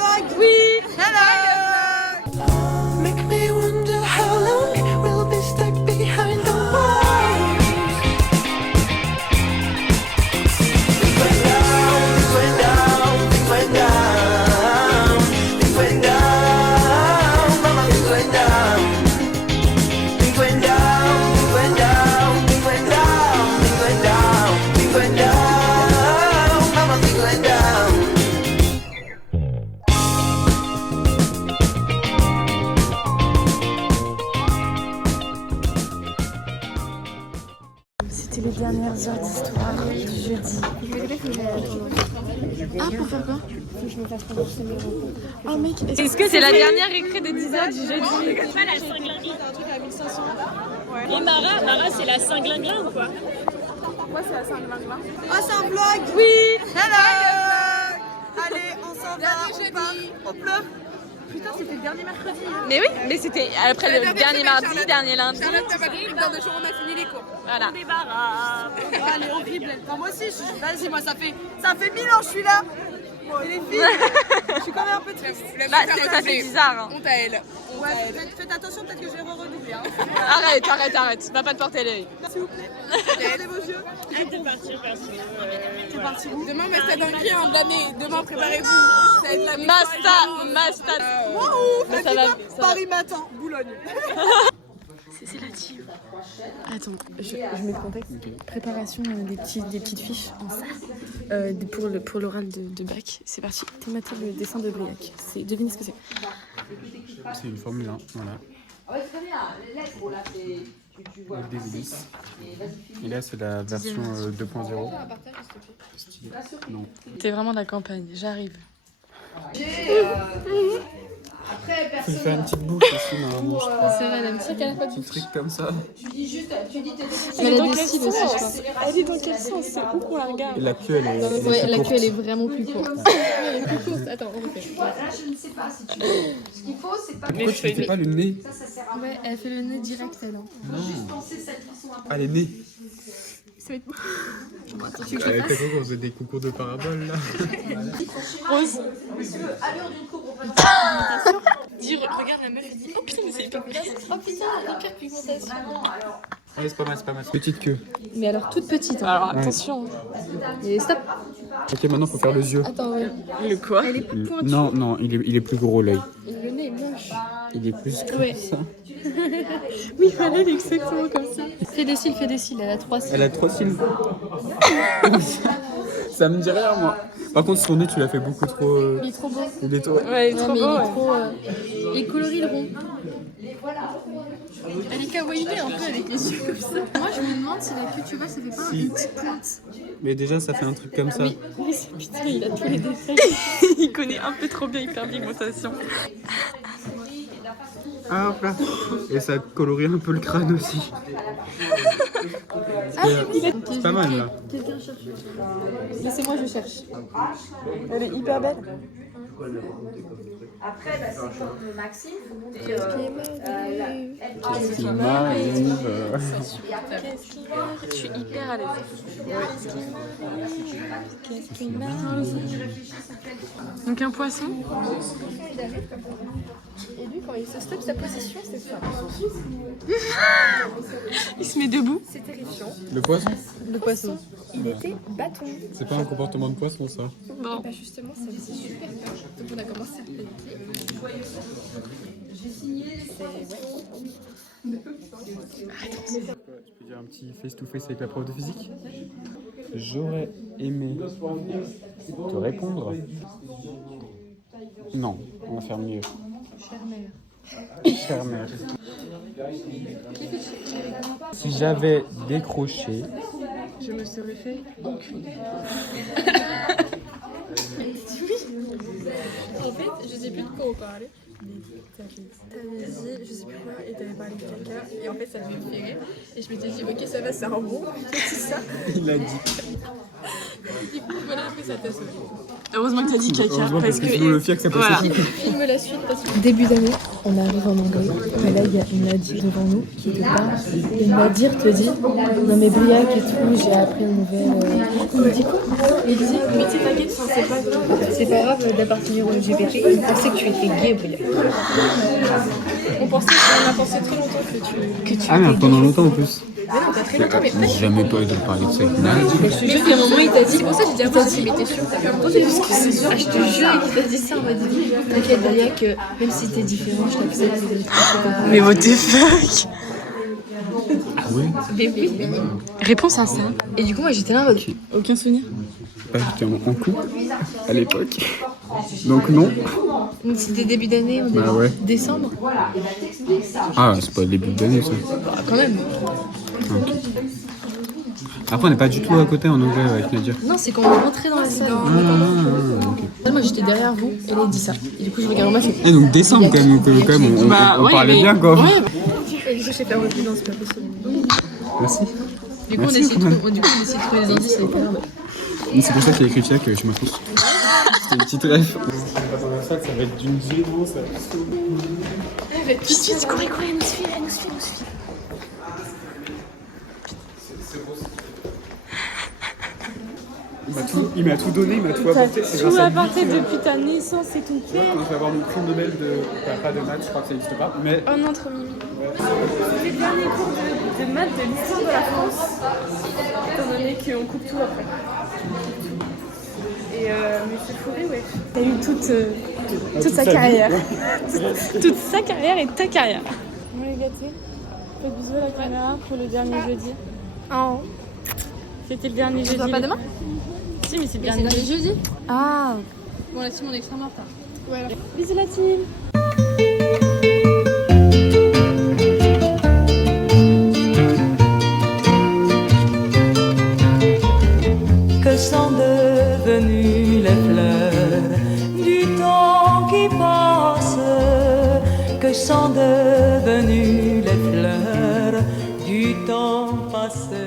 vlog. Oui. Hello. Make me wonder how long we'll be stuck behind the walls. Things went down, things went down, things went down, things went down, mama, things went down. Things went down, things went down, things went down, things went down, things went down, mama, things went down. C'était les dernières heures d'histoire du jeudi. Ah, pour faire quoi? Oh mec, est-ce que c'est la dernière récré de 10 heures du jeudi? C'est pas la cinglingue. Et Mara c'est la cinglingue ou quoi? Moi c'est la 5 Ah, c'est un vlog. Oui. Hello. Allez, on s'en va. On part. On pleure. Putain, c'était le dernier mercredi. Mais oui, mais c'était après le dernier mardi, dernier lundi. Dans 2 jours, on a fini les cours. Voilà. Oh, elle est horrible. Enfin, moi aussi, vas-y, moi ça fait 1000 ans que je suis là. Et les filles, je suis quand même un peu triste. Bah, ça fait bizarre. Hein. Honte à elle. Ouais, faites attention, peut-être que je vais redoubler. Hein. Arrête. Va pas te porter l'œil. S'il vous plaît. Regardez vos yeux. Hâte de partir perso. C'est parti où? Demain, Masta dans le pied de l'année. Demain, préparez-vous. Ça va être la Masta. Wouhou, Ça va. Paris matin, Boulogne. C'est la team. Attends, je mets le contexte. Préparation des petites fiches en salle pour l'oral de bac. C'est parti. Thématique le dessin de Briac. Devine ce que c'est. C'est une Formule 1, voilà. Avec des hélices. Et là, c'est la version 2.0. Non. T'es vraiment de la campagne. J'arrive. Il fait une petite boucle aussi, normalement, je crois. C'est vrai, la petite Un petit truc comme ça. Elle a des cils aussi, je crois. Elle est dans quel sens? C'est où qu'on la regarde? Et la queue, elle est Ouais, plus la courte. queue elle est vraiment plus courte. Elle est plus courte. Attends, on refait. Pourquoi tu ne fais pas le nez? Ouais, elle fait le nez direct elle. Hein. Ah, les nez. Ça va être beau. T'as quoi quand on faisait des concours de paraboles, là? Rose. Dis, regarde la meuf, elle dit oh putain, mais c'est hyper bien. Oh putain, hyperpigmentation. Ouais, c'est pas mal. Petite queue. Mais alors toute petite. Hein. Alors attention. Et stop. Ok, maintenant, faut faire les yeux. Attends, ouais. Le quoi? Elle est plus pointue. Non, il est plus gros, l'œil. Le nez est moche. Il est plus comme Ouais. ça. Oui, elle est exactement comme ça. Fais des cils. Elle a 3 cils. Elle a 3 cils. Ça me dit rien, moi. Par contre, son nez, tu l'as fait beaucoup trop... Il est trop beau. Il est trop... Ouais, il est Non, trop mais beau. il est Ouais. trop. Il colorie le rond. Elle est kawaii un peu avec les yeux comme ça. Moi, je me demande si la queue, tu vois, ça fait pas une petite pointe. Mais déjà, ça fait un truc comme ça. Oui, putain, il a tous les détails. Il connaît un peu trop bien hyperpigmentation. Ah, hop là. Et ça colorie un peu le crâne aussi. C'est pas mal, là. Quelqu'un cherche. Laissez-moi, je cherche. Elle est hyper belle. Après, bah, c'est comme Maxime, il faut monter Qu'est-ce qui m'arrive? Je suis hyper à l'aise. Donc un poisson. Et lui, quand il se stoppe sa position, c'est ça. Il se met debout. C'est terrifiant. Le poisson? Le poisson. Il était bâton. C'est pas un comportement de poisson, ça. Bon. Bah justement, ça faisait super peur. Donc on a commencé à paniquer. Tu peux dire un petit face-to-face avec la prof de physique? J'aurais aimé te répondre. Non, on va faire mieux. Chère mère. Si j'avais décroché, Je me serais fait enculer. En fait, je sais plus de quoi on parlait. T'avais dit, je sais plus quoi, et t'avais parlé de caca, et en fait ça me fait rire. Et je m'étais dit, ok, ça va, c'est un bon, c'est ça. il a dit. Du coup, voilà, après ça t'a sauvé. Heureusement que t'as dit caca. Heureusement, parce que sinon le fiac ça passe Voilà. aussi. Filme la suite parce que... Début d'année, on arrive en anglais. Et là, il y a une Nadir devant nous qui te parle. Et Nadir te dit non mais Briac et tout, j'ai appris une nouvelle. Il me dit quoi? Il dit mais tu sais, t'inquiète, c'est pas grave. C'est pas grave d'appartenir au LGBT. Il pensait que tu étais gay, Briac. On a pensé très longtemps que tu Ah, mais pendant longtemps en plus. Mais non, pas très longtemps, mais J'ai jamais pas eu de parler de ça avec Nadia. je te jure qu'à un moment il t'a dit, c'est pour ça que j'ai dit à toi si mais t'es sûr, t'as pas entendu parce que c'est sûr. Ah, je te jure qu'il t'a dit ça, on m'a dit t'inquiète Briac, même si t'es différent, je t'accepte. Mais what the fuck? Ah ouais? Mais oui. Réponse à ça. Et du coup moi j'étais là en mode aucun souvenir. Bah, j'étais en couple à l'époque. Donc non. Donc c'était début d'année, on Bah ouais. décembre. Ah, c'est pas le début d'année ça. Bah, quand même. Ok. Après, on n'est pas du tout à côté en anglais avec Nadia. Non, c'est quand on est rentré dans la salle. Ok. Moi j'étais derrière vous, et là il dit ça. Et du coup je regarde ma fille. Et donc décembre quand même, on parlait bien quoi. Ouais. Et du coup j'ai fait un refus, non c'est pas possible. Merci. Du coup on Merci, essaie de quand même. trouver des indices, ça a été merde. C'est pour ça qu'il y a écrit Fiac chez ma pousse. C'était une petite rêve. Dans la salle, ça va être d'une violence. Tout de suite, courez, elle nous suit, elle nous suit. Il m'a tout donné, il m'a tout apporté. C'est grâce à lui apporté depuis ta naissance et ton que quand je vais avoir mon prix Nobel de... pas de maths, je crois que ça n'existe pas, mais... Oh non, trop mignon. les derniers cours de maths de l'histoire de la France, étant donné qu'on coupe tout après. Et mais c'est fourré, ouais. T'as eu toute sa carrière. toute sa carrière et ta carrière. On est gâtés. Faites bisous à la caméra pour le dernier jeudi. Oh. C'était le dernier jeudi. Tu vas pas demain? Si, mais c'est le C'est dernier dans les jeudi. jeudis. Ah. Bon, la team, on est extrêmement en retard. Voilà. Bisous la team. Que sont devenues les fleurs du temps qui passe? Que sont devenues les fleurs du temps passé?